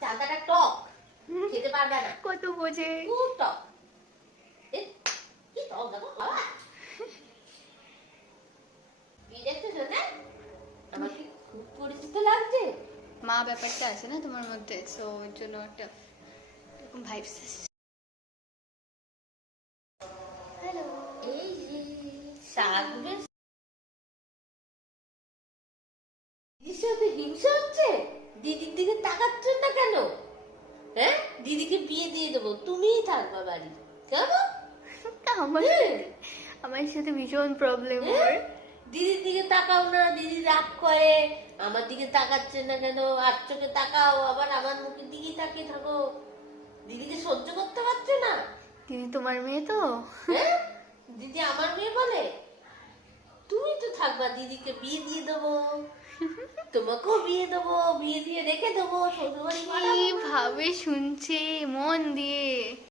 চালতাটা টক, খেতে পারবে না। কত বোঝে। খুব টক। এ, কি টক দেখো বাবা। কি দেখতেছো না? আমাকে খুব পরিচিত লাগছে। মা ব্যাপারটা আছে না তোমার মধ্যে, সো ওর জন্য একটা এরকম ভাইবস আসছে। হ্যালো। এই যে শাক বেশ দিদির সাথে হিংসা হচ্ছে। দিদির দিকে তাকাচ্ছেন না কেন? হ্যাঁ, দিদিকে বিয়ে দিয়ে দেবো, তুমিই থাকবা বাড়ি। কেন? আমার হ্যাঁ। আমার সাথে ভীষণ প্রবলেম ওর। হ্যাঁ? দিদির দিকে তাকাও না, দিদি রাগ করে। আমার দিকে তাকাচ্ছে না কেন? আর চোখে তাকাও, আবার আমার মুখের দিকেই তাকিয়ে থাকো। দিদিকে সহ্য করতে পারছো না? দিদি তোমার মেয়ে তো। হ্যাঁ, দিদি আমার মেয়ে বলে। তুমি তো থাকবা, দিদিকে বিয়ে দিয়ে দেবো, তোমাকেও বিয়ে দেবো, বিয়ে দিয়ে রেখে দেবো, শ্বশুরবাড়ি পাঠাবো। কিভাবে শুনছে মন দিয়ে।